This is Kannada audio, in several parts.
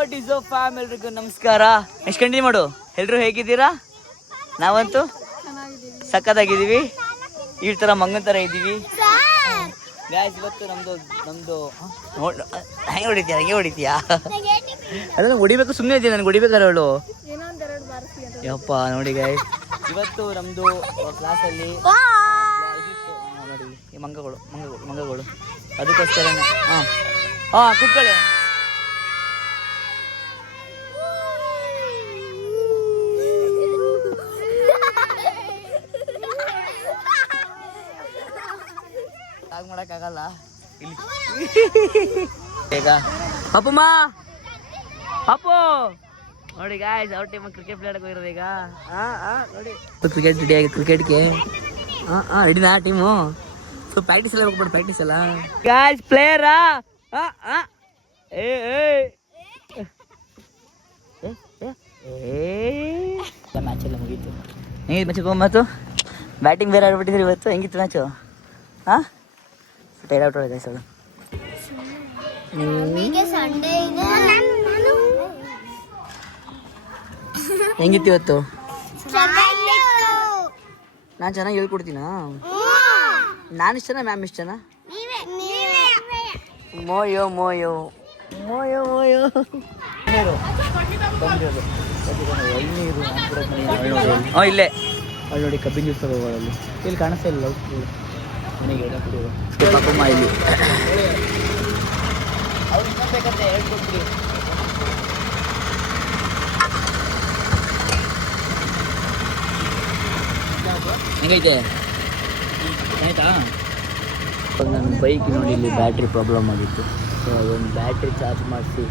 ವಾಟ್ ಇಸ್ ಫ್ಯಾಮ್, ಎಲ್ರಿಗೂ ನಮಸ್ಕಾರ. ನೆಕ್ಸ್ಟ್ ಕಂಟಿನ್ಯೂ ಮಾಡು. ಎಲ್ರು ಹೇಗಿದ್ದೀರಾ? ನಾವಂತೂ ಸಕ್ಕತ್ತಾಗಿದ್ದೀವಿ. ಈ ಥರ ಮಂಗನ ಥರ ಇದ್ದೀವಿ ಗಾಯ್ಸ್. ಇವತ್ತು ನಮ್ದು ಹೆಂಗೆ ಹೊಡಿತೀಯಾ ಅದನ್ನು ಹೊಡಿಬೇಕು. ಸುಮ್ಮನೆ ಇದೆಯಾ ನನಗೆ ಹೊಡಿಬೇಕಾರೆ ಹೇಳು. ಯಪ್ಪ ನೋಡಿ ಗಾಯ್ಸ್, ಇವತ್ತು ನಮ್ಮದು ಕ್ಲಾಸಲ್ಲಿ ನೋಡಿ ಈ ಮಂಗಗಳು ಅದಕ್ಕೋಸ್ಕರ ಕೂತ್ಕೊಳ್ಳಿ. ಹಾಗೆ ಮಾಡೋಕ್ಕಾಗಲ್ಲ ಇಲ್ಲಿ. ಈಗ ಅಪ್ಪಮ್ಮ ಅಪ್ಪು ನೋಡಿ ಗಾಯ್ಸ್, ಅವ್ರ ಟೀಮ್ ಕ್ರಿಕೆಟ್ ಪ್ಲೇ ಆಡಕ್ಕೆ ಹೋಗಿರೋದು ಈಗ. ನೋಡಿ ಕ್ರಿಕೆಟ್ ರೆಡಿ ಆಗಿ ಕ್ರಿಕೆಟ್ಗೆ ರೆಡಿನಾ ಟೀಮು? ಸೊ ಪ್ರಾಕ್ಟೀಸ್ ಎಲ್ಲ ಹೋಗ್ಬಿಟ್ಟು ಪ್ರಾಕ್ಟೀಸ್ ಎಲ್ಲ ಗಾಯ್ಸ್ ಪ್ಲೇಯರಾ ಮ್ಯಾಚ್ ಎಲ್ಲ ಮುಗೀತು. ಹೆಂಗಿತ್ತು ಮ್ಯಾಚ್? ಮಾತು ಬ್ಯಾಟಿಂಗ್ ಬೇರೆ ಆಡ್ಬಿಟ್ಟಿದ್ರಿ ಇವತ್ತು. ಹೆಂಗಿತ್ತು ಮ್ಯಾಚು? ಟೈರ್ ಔಟ್ ಹೊಡೆದ ಸರ್. ಹೆಂಗಿತ್ತು ಇವತ್ತು? ನಾನು ಚೆನ್ನಾಗಿ ಹೇಳ್ಕೊಡ್ತೀನಾ? ನಾನು ಇಷ್ಟನಾ ಮ್ಯಾಮ್ ಇಷ್ಟನಾ? ಮೋಯೋ ಮೋಯೋ ಮೋಯೋ ಮೋಯೋ ಇಲ್ಲೇ ಅಲ್ಲಿ ನೋಡಿ ಕಬ್ಬಿನ ಜ್ಯೂಸ್ ತಗೋಲ್ಲಿ. ಇಲ್ಲಿ ಕಾಣಿಸ್ತಾ ಇಲ್ಲ ಮನೆಗೆ ಪಾಪಮ್ಮ ಇಲ್ಲಿ. ಅವ್ರು ಇನ್ನೊಂದು ಬೇಕಂತೆ ಹೇಳ್ಕೊಡ್ತೀವಿ. ಹೆಂಗೈತೆ ಆಯ್ತಾ? ನನ್ನ ಬೈಕ್ ನೋಡಿ ಇಲ್ಲಿ ಬ್ಯಾಟ್ರಿ ಪ್ರಾಬ್ಲಮ್ ಆಗಿತ್ತು. ಸೊ ಒಂದು ಬ್ಯಾಟ್ರಿ ಚಾರ್ಜ್ ಮಾಡಿಸಿ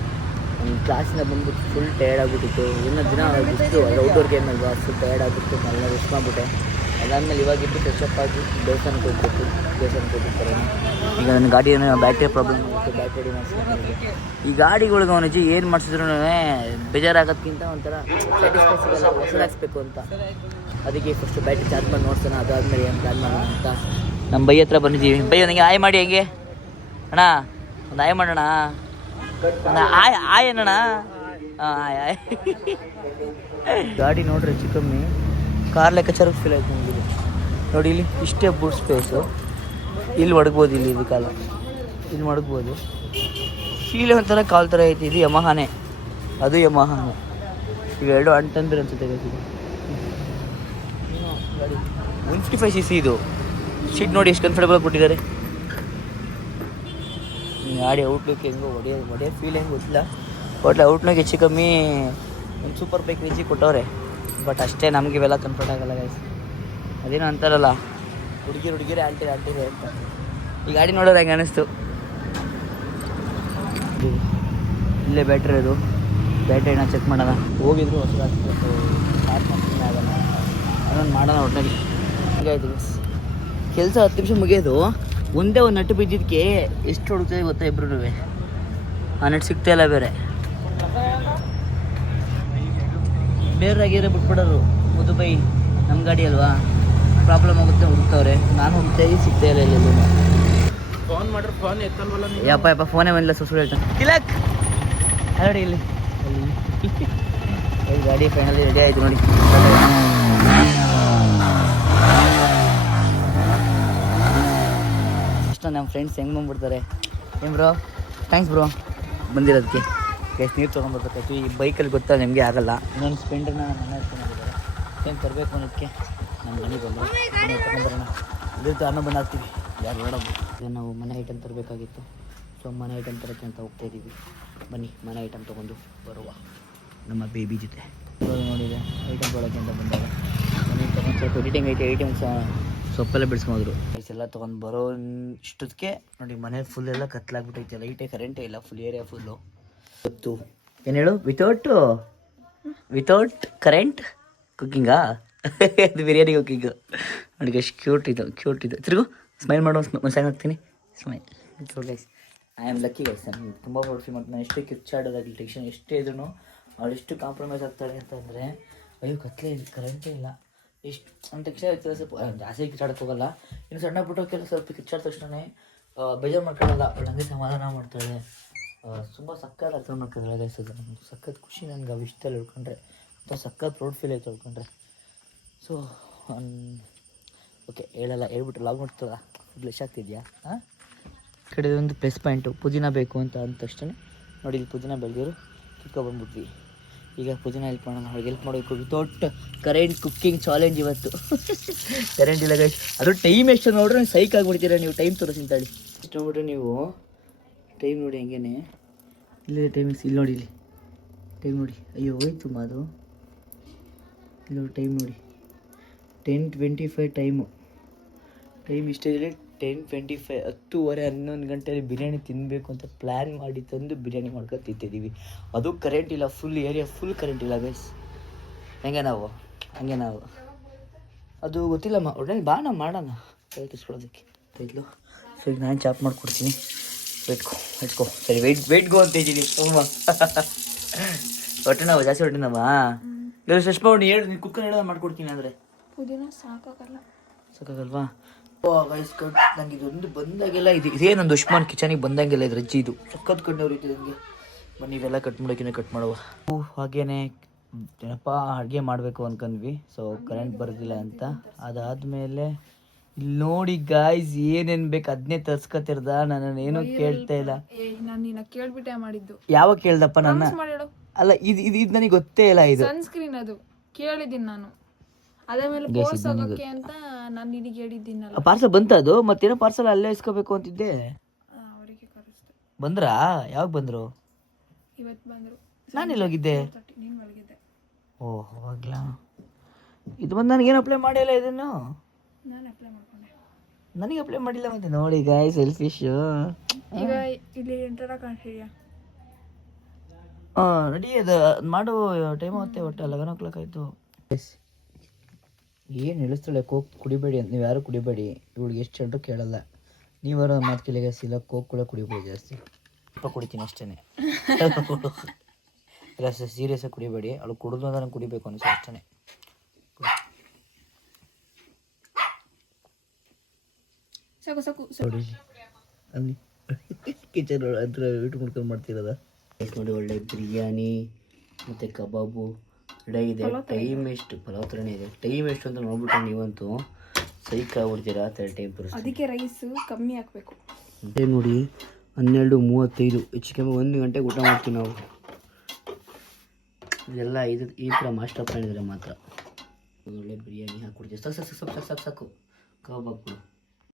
ಒಂದು ಕ್ಲಾಸಿಂದ ಬಂದ್ಬಿಟ್ಟು ಫುಲ್ ಟಯರ್ಡ್ ಆಗಿಬಿಟ್ಟಿತ್ತು. ಇನ್ನೂ ದಿನ ಬಿಟ್ಟು ಔಟ್ಡೋರ್ ಗೇಮ್ ಅಲ್ವಾ, ಫುಲ್ ಟಯರ್ಡ್ ಆಗಿಬಿಟ್ಟು ಎಲ್ಲ ರೆಸ್ಟ್ ಮಾಡಿಬಿಟ್ಟೆ. ಅದಾದಮೇಲೆ ಇವಾಗಿದ್ದು ಫ್ರೆಶಪ್ ಆಗಿ ದೇವಸ್ಥಾನಕ್ಕೆ ಹೋಗ್ಬೇಕು. ದೇವಸ್ಥಾನಕ್ಕೆ ಹೋಗ್ಬಿಡ್ತಾರೆ. ಈಗ ನನ್ನ ಗಾಡಿ ಏನೋ ಬ್ಯಾಟ್ರಿ ಪ್ರಾಬ್ಲಮ್ ಆಗುತ್ತೆ, ಬ್ಯಾಟ್ರಿ ಮಾಡಿಸ್ಕೊಂಡು ಈ ಗಾಡಿಗಳಿಗೆ ಅವನಿಜಿ ಏನು ಮಾಡಿಸಿದ್ರು ಬೇಜಾರಾಗೋದಕ್ಕಿಂತ ಒಂಥರ ಸ್ಯಾಟಿಸ್ಫೈ ಸಿಗಲ್ಲ, ಹೊಸದಾಗಿಸ್ಬೇಕು ಅಂತ. ಅದಕ್ಕೆ ಫಸ್ಟು ಬ್ಯಾಟ್ರಿ ಚಾರ್ಜ್ ಮಾಡಿ ನೋಡ್ತಾನೆ, ಅದಾದಮೇಲೆ ಏನು ಪ್ಲ್ಯಾನ್ ಮಾಡೋಣ ಅಂತ ನಮ್ಮ ಬೈ ಹತ್ರ ಬಂದಿದ್ದೀವಿ. ಬೈ ನನಗೆ ಆಯ್ ಮಾಡಿ ಹೆಂಗೆ ಅಣ್ಣ, ಒಂದು ಆಯ್ ಮಾಡೋಣ. ಆಯ್ ಏನಣ್ಣ? ಆಯ್ ಗಾಡಿ ನೋಡ್ರಿ ಚಿಕ್ಕಮ್ಮಿ ಕಾರ್ ಲೆಕ್ಕಾಚಾರಕ್ಕೆ ಫೀಲ್ ಆಯ್ತು ನನಗಿದೆ. ನೋಡಿ ಇಲ್ಲಿ ಇಷ್ಟೇ ಬೂಟ್ ಸ್ಪೇಸು, ಇಲ್ಲಿ ಮಡಗ್ಬೋದು, ಇಲ್ಲಿ ಕಾಲ ಇಲ್ಲಿ ಮಡಗ್ಬೋದು. ಫೀಲ್ ಒಂಥರ ಕಾಲ್ ಥರ ಐತಿ. ಇದು ಯಮಹಾನೇ, ಅದು ಯಮಹಾನೇ. ಇವೆರಡು ಅಂಟಂದ್ರೆ ಅನ್ಸುತ್ತೆ ಗಾಡಿ. 155cc ಇದು. ಸೀಟ್ ನೋಡಿ ಎಷ್ಟು ಕಂಫರ್ಟಬಲ್ ಕೊಟ್ಟಿದ್ದಾರೆ. ಗಾಡಿ ಔಟ್ಲುಕ್ ಹೆಂಗೋ ಒಡೆಯೋ ಫೀಲ್ ಹೆಂಗೆ ಗೊತ್ತಿಲ್ಲ. ಒಟ್ಲೆ ಔಟ್ಲುಕ್ ಹೆಚ್ಚು ಕಮ್ಮಿ ಒಂದು ಸೂಪರ್ ಬೈಕ್ ರೀಚಿ ಕೊಟ್ಟವ್ರೆ. ಬಟ್ ಅಷ್ಟೇ ನಮಗೆ ಇವೆಲ್ಲ ಕಂಫರ್ಟ್ ಆಗಲ್ಲ ಗೈಸ್. ಅದೇನೋ ಅಂತಾರಲ್ಲ, ಹುಡುಗಿರು ಆಲ್ಟಿದೆ ಅಂತ. ಈ ಗಾಡಿ ನೋಡೋರು ಹೆಂಗೆ ಅನ್ನಿಸ್ತು. ಇಲ್ಲೇ ಬ್ಯಾಟ್ರಿ ಅದು, ಬ್ಯಾಟ್ರಿನ ಚೆಕ್ ಮಾಡೋಣ. ಹೋಗಿದ್ರು ಹೊಸದಾಗಿ ಸ್ಟಾರ್ಟ್ ಮಾಡ್ತೀನಿ ಆಗೋಣ, ಅದೊಂದು ಮಾಡೋಣ. ಒಟ್ಟಿನಲ್ಲಿ ಹಂಗಾಯ್ತು ಗೈಸ್. ಕೆಲಸ 10 ನಿಮಿಷ ಮುಗಿಯೋದು. ಒಂದೇ ಒಂದು ನಟ್ಟು ಬಿದ್ದಿದ್ದಕ್ಕೆ ಎಷ್ಟು ಹುಡುಕ್ತೇವೆ ಗೊತ್ತಾ ಇಬ್ರು. ಆ ನಟ್ಟು ಸಿಗ್ತಾ ಇಲ್ಲ ಬೇರೆ. ಬೇರೆಯಾಗಿರೋ ಬಿಟ್ಬಿಡೋರು. ಮುದುಬೈ ನಮ್ಮ ಗಾಡಿ ಅಲ್ವಾ, ಪ್ರಾಬ್ಲಮ್ ಆಗುತ್ತೆ, ಹುಡುಕ್ತವ್ರೆ. ನಾನು ಹುಡುಕ್ತಾ ಇದ್ದೀವಿ, ಸಿಗ್ತಾ ಇಲ್ಲ ಎಲ್ಲೆಲ್ಲೂ. ಫೋನ್ ಮಾಡ್ರೆ ಫೋನ್ ಎತ್ತಲ್ವಲ್ಲ. ಯಪ್ಪ ಫೋನೇ ಬಂದಿಲ್ಲ, ಸುಳ್ಳು ಹೇಳ್ತಾನೆ. ತಿಲಕ್ ನೋಡಿ ಇಲ್ಲಿ ಗಾಡಿ ಫೈನಲಿ ರೆಡಿ ಆಯಿತು ನೋಡಿ. ಇಷ್ಟ ನಮ್ಮ ಫ್ರೆಂಡ್ಸ್ ಹೆಂಗೆ ಬಂದ್ಬಿಡ್ತಾರೆ. ಏನು ಬ್ರೋ, ಥ್ಯಾಂಕ್ಸ್ ಬ್ರೋ ಬಂದಿರೋದಕ್ಕೆ. ಎಷ್ಟು ನೀರು ತೊಗೊಂಡ್ಬರ್ಬೇಕಾಯ್ತು. ಈ ಬೈಕಲ್ಲಿ ಗೊತ್ತಾ ನಿಮಗೆ ಆಗಲ್ಲ. ಇನ್ನೊಂದು ಸ್ಪೆಂಡರ್ನ ಮನೆ ಹಚ್ಕೊಂಡಿದ್ದಾರೆ. ಏನು ತರಬೇಕು ಅನ್ನೋದಕ್ಕೆ ನಮ್ಮ ಮನೆಗೆ ಬಂದರು. ಮನೆ ತೊಗೊಂಡ್ಬರೋಣ, ಇದ್ರದ್ದು ಅನ್ನ ಬಂದು ಹಾಕ್ತೀವಿ. ಯಾರು ನೋಡೋದು. ಈಗ ನಾವು ಮನೆ ಐಟಮ್ ತರಬೇಕಾಗಿತ್ತು. ಸೊ ಮನೆ ಐಟಮ್ ತರೋಕ್ಕೆ ಅಂತ ಹೋಗ್ತಾಯಿದ್ದೀವಿ. ಬನ್ನಿ ಮನೆ ಐಟಮ್ ತೊಗೊಂಡು ಬರುವ ನಮ್ಮ ಬೇಬಿ ಜೊತೆ. ನೋಡಿದೆ ಐಟಮ್ ತೊಗೊಳಕ್ಕೆ ಅಂತ ಬಂದಾಗ ಮನೆ ತೊಗೊಂಡು ಸ್ವಲ್ಪ ಎಡಿಟಿಂಗ್ ಐತೆ. ಐಟಮ್ ಸೊಪ್ಪೆಲ್ಲ ಬಿಡಿಸ್ಕೊಂಡ್ರು. ಎಲ್ಲ ತೊಗೊಂಡು ಬರೋ ಇಷ್ಟೊತ್ತಿಗೆ ನೋಡಿ ಮನೆ ಫುಲ್ ಎಲ್ಲ ಕತ್ಲಾಗ್ಬಿಟ್ಟೈತೆ. ಲೈಟೇ ಕರೆಂಟೇ ಇಲ್ಲ, ಫುಲ್ ಏರಿಯಾ ಫುಲ್ಲು. ಗೊತ್ತು ಏನು ಹೇಳು, ವಿತೌಟ್ ಕರೆಂಟ್ ಕುಕ್ಕಿಂಗಾ? ಅದು ಬಿರಿಯಾನಿ ಕುಕ್ಕಿಂಗು. ನೋಡಿ ಎಷ್ಟು ಕ್ಯೂಟ್ ಇದು. ತಿರುಗು ಸ್ಮೈಲ್ ಮಾಡೋ, ಮಸಾಲೆ ಹಾಕ್ತೀನಿ. Smile. Guys I am lucky guys. ನಾನು ತುಂಬ ಪ್ರೌಡ್ ಫೀಲ್ ಮಾಡ್ತೀನಿ. ನಾನು ಎಷ್ಟೇ ಕಿಚ್ಚಾಡೋದಾಗಲಿ, ಟೆನ್ಷನ್ ಎಷ್ಟೇ ಇದ್ರೂ ಅವ್ರು ಎಷ್ಟು ಕಾಂಪ್ರಮೈಸ್ ಆಗ್ತಾರೆ ಅಂತಂದರೆ, ಅಯ್ಯೋ ಕತ್ಲೇ ಇಲ್ಲ, ಕರೆಂಟೇ ಇಲ್ಲ, ಎಷ್ಟು ಅಂತ ಟೆನ್ಷನ್ ಆಗ್ತದೆ. ಸ್ವಲ್ಪ ಜಾಸ್ತಿ ಕಿಚ್ಚಾಡಕ್ಕೆ ಹೋಗಲ್ಲ. ಇನ್ನು ಸಣ್ಣ ಪುಟ್ಟ ಕೆಲಸ ಸ್ವಲ್ಪ ಕಿಚ್ಚಾಡ ತಕ್ಷಣ ಬೇಜಾರು ಮಾಡ್ಕೊಳ್ಳಲ್ಲ. ಅವಳು ಹಂಗೆ ಸಮಾಧಾನ ಮಾಡ್ತಾಳೆ. ತುಂಬ ಸಕ್ಕತ್ ಅರ್ಥ ಮಾಡ್ಕೊಂಡ್ರೆ ಗೈಸದ ಸಖತ್ ಖುಷಿ ನನಗೆ ಆ ವಿಷಯದಲ್ಲಿ ಉಳ್ಕೊಂಡ್ರೆ ಅಥವಾ ಸಖತ್ ಪ್ರೌಡ್ ಫೀಲ್ ಆಯ್ತು ಉಳ್ಕೊಂಡ್ರೆ. ಸೊ ಓಕೆ ಹೇಳಲ್ಲ ಹೇಳ್ಬಿಟ್ಟು ಲಾಗ್ ಮಾಡ್ತದ ಫ್ಲೆಶ್ ಆಗ್ತಿದ್ಯಾ. ಹಾಂ ಕಡೆ ಒಂದು ಪ್ಲಸ್ ಪಾಯಿಂಟು ಪುದೀನ ಬೇಕು ಅಂತ ಅಂದ ತಕ್ಷಣ ನೋಡಿ ಇಲ್ಲಿ ಪುದೀನ ಬೆಳೆದಿರು ಕಿತ್ಕೊಬಂದ್ಬಿಟ್ವಿ. ಈಗ ಪುದೀನ ಹೆಲ್ಪ್ ಮಾಡೋಣ, ಅವ್ರಿಗೆ ಹೆಲ್ಪ್ ಮಾಡಬೇಕು. ವಿತೌಟ್ ಕರೆಂಟ್ ಕುಕ್ಕಿಂಗ್ ಚಾಲೆಂಜ್ ಇವತ್ತು. ಕರೆಂಟ್ ಇಲ್ಲ ಗೈಸ್, ಅದು ಟೈಮ್ ಎಷ್ಟು ನೋಡ್ರೆ ಸೈಕ್ ಆಗಿಬಿಡ್ತೀರ ನೀವು. ಟೈಮ್ ತೋರಿಸಿಂತಾಳಿ ಎಷ್ಟು ನೋಡ್ಬಿಟ್ರೆ ನೀವು ಟೈಮ್ ನೋಡಿ ಹೆಂಗೇನೆ ಇಲ್ಲಿ ಟೈಮಿಂಗ್ಸ್ ಇಲ್ಲಿ ನೋಡಿ, ಇಲ್ಲಿ ಟೈಮ್ ನೋಡಿ. ಅಯ್ಯೋ ಹೋಯ್ತು ಅದು ಇಲ್ಲಿ ಟೈಮ್ ನೋಡಿ 10:25 ಟೈಮ್ ಇಷ್ಟೇ. 10:25 10:30 11 ಗಂಟೆಯಲ್ಲಿ ಬಿರಿಯಾನಿ ತಿನ್ನಬೇಕು ಅಂತ ಪ್ಲ್ಯಾನ್ ಮಾಡಿ ತಂದು ಬಿರಿಯಾನಿ ಮಾಡ್ಕೊಂಡು ತಿಂತಿದ್ದೀವಿ. ಅದು ಕರೆಂಟ್ ಇಲ್ಲ, ಫುಲ್ ಏರಿಯಾ ಫುಲ್ ಕರೆಂಟ್ ಇಲ್ಲ ಗೈಸ್. ಹಂಗೆ ನಾವು ಅದು ಗೊತ್ತಿಲ್ಲಮ್ಮ ಒಳ್ಳೆ ಬಾ ನಾವು ಮಾಡೋಣ ಕೈಸ್ಕೊಳ್ಳೋದಕ್ಕೆ ಇದ್ಲು. ಸೊ ಈಗ ನಾನು ಚಾಪ್ ಮಾಡಿಕೊಡ್ತೀನಿ. ವೆಯ್ಟ್ಕೋ ಸರಿ ವೆಯ್ಟ್ಗೋ ಅಂತ ಇದ್ದೀನಿ. ಹೊಟ್ಟೆ ನಾವು ಜಾಸ್ತಿ ಹೊಟ್ಟೆ ನಾವಾ ಇಲ್ಲ ಸಷ್ಮ ಹೊಡಿ ಹೇಳು ನೀನು ಕುಕ್ಕರ್ ಹೇಳೋದು ಮಾಡ್ಕೊಡ್ತೀನಿ. ಅಂದರೆ ಪುದೀನ ಸಾಕಾಗಲ್ವಾ? ಓ ಗೈಸ್ ಕಟ್ ನಂಗೆ ಇದೊಂದು ಬಂದಾಗೆಲ್ಲ ಇದೇ ನಂದು ಉಷ್ಮಾನ್ ಕಿಚನಿಗೆ ಬಂದಂಗೆಲ್ಲ ಇದು ರಜ್ಜಿ ಇದು ಸಖತ್ ಕಣ್ಣವ್ರು ಇತ್ತು ನನಗೆ. ಬನ್ನಿ ಇವೆಲ್ಲ ಕಟ್ ಮಾಡೋಕಿನ ಕಟ್ ಮಾಡುವ. ಹಾಗೇನೆ ಏನಪ್ಪ ಅಡುಗೆ ಮಾಡಬೇಕು ಅಂದ್ಕೊಂಡ್ವಿ. ಸೊ ಕರೆಂಟ್ ಬರೋದಿಲ್ಲ ಅಂತ. ಅದಾದಮೇಲೆ ಇಲ್ಲಿ ನೋಡಿ ಗಾಯ್ಸ್ ಏನೇನು ಬೇಕು ಅದನ್ನೇ ತರ್ಸ್ಕೊತಿರ್ದ. ನನ್ನನ್ನು ಏನೂ ಕೇಳ್ತಾ ಇಲ್ಲ. ನಾನು ನಿನ್ನ ಕೇಳ್ಬಿಟ್ಟೆ ಮಾಡಿದ್ದು. ಯಾವಾಗ ಕೇಳ್ದಪ್ಪ ನನ್ನ? ಅಲ್ಲ ಇದು ನನಗೆ ಗೊತ್ತೇ ಇಲ್ಲ. ಇದು ಸನ್ಸ್ಕ್ರೀನ್ ಅದು ಕೇಳಿದ್ದೀನಿ ನಾನು. ಅದೇ ಮೇಲೆ ಪೋಸ್ಟ್ ಆಗೋಕ್ಕೆ ಅಂತ ನಾನು ನಿನಗೆ ಹೇಳಿದ್ದೀನಲ್ಲ. ಪಾರ್ಸಲ್ ಬಂತ ಅದು? ಮತ್ತೇನೋ ಪಾರ್ಸಲ್ ಅಲ್ಲೇ ಇಸ್ಕೋಬೇಕು ಅಂತಿದ್ದೆ. ಅವರಿಗೆ ಕರೆಸ್ತೆ. ಬಂದ್ರಾ? ಯಾವಾಗ ಬಂದರು? ಇವತ್ತು ಬಂದರು. ನಾನು ಎಲ್ಲೋಗಿದ್ದೆ? ನೀನು ಒಳಗಿದ್ದೆ. ಓಹ್ ಹೋಗ್ಲಾ. ಇದು ಬಂದು ನನಗೇನು ಅಪ್ಲೈ ಮಾಡಿಲ್ಲ ಇದನ್ನು. ನಾನು ಅಪ್ಲೈ ಮಾಡ್ಕೊಂಡೆ. ನನಗೆ ಅಪ್ಲೈ ಮಾಡಿಲ್ಲ. ಮತ್ತೆ ನೋಡಿ ಗಾಯ್ ಸೆಲ್ಫಿಶ್. ಈಗ ಇಲ್ಲಿ ಎಂಟರ ಕಾಣಿಸ್ತೀಯಾ? ಹಾಂ ರೆಡಿ ಅದು ಮಾಡು. ಟೈಮ್ ಆಗುತ್ತೆ ಒಟ್ಟು 11 o'clock ಆಯಿತು. ಏನು ಹೇಳಿಸ್ತಾಳೆ ಕೋಕ್ ಕುಡಿಬೇಡಿ ಅಂತ. ನೀವು ಯಾರು ಕುಡಿಬೇಡಿ, ಇವಳಿಗೆ ಎಷ್ಟು ಹೇಳ್ರು ಕೇಳಲ್ಲ. ನೀವಾರು ಮಾತು ಕೇಳಿಗೆ ಸಿಲ್ಲ ಕೋಕ್ ಕೂಡ ಕುಡಿಬೇಡಿ ಜಾಸ್ತಿ. ಸ್ವಲ್ಪ ಕುಡಿತೀನಿ ಅಷ್ಟೇ. ಇಲ್ಲ ಸೀರಿಯಸ್ಸಾಗಿ ಕುಡಿಬೇಡಿ. ಅವಳು ಕುಡಿದು ಅಂತ ನಾನು ಕುಡಿಬೇಕು ಅನಿಸು ಅಷ್ಟೇ. ಸಾಕು ನೋಡಿ ಅಲ್ಲಿ ಕಿಚನ್ ಹತ್ರ ಊಟ ಮಾಡ್ಕೊಂಡು ಮಾಡ್ತಿರೋದ ನೋಡಿ. ಒಳ್ಳೆ ಬಿರಿಯಾನಿ ಮತ್ತು ಕಬಾಬು ರೆಡಿ ಇದೆ. ಟೈಮ್ ಎಷ್ಟು ಪಲಾವ್ ಥರನೇ ಇದೆ. ಟೈಮ್ ಎಷ್ಟು ಅಂತ ನೋಡ್ಬಿಟ್ಟು ನೀವಂತೂ ಸೈಕ್ ಆಗ್ಬಿಡ್ತೀರಾ. ಆ ಥರ ಟೈಮ್ ತೋರಿಸಿ. ಅದಕ್ಕೆ ರೈಸ್ ಕಮ್ಮಿ ಹಾಕಬೇಕು. ಟೈಮ್ ನೋಡಿ 12:35. ಹೆಚ್ಚು ಕಮ್ಮಿ 1 ಗಂಟೆಗೆ ಊಟ ಮಾಡ್ತೀವಿ ನಾವು. ಇದೆಲ್ಲ ಈ ಥರ ಮಾಸ್ಟರ್ ಪ್ಲಾನ್ ಇದ್ರೆ ಮಾತ್ರ. ಒಳ್ಳೆ ಬಿರಿಯಾನಿ ಹಾಕ್ಕೊಡ್ತೀವಿ. ಸಾಕು ಕಬಾಬ್ ಹಾಕ್ಬಿಡು.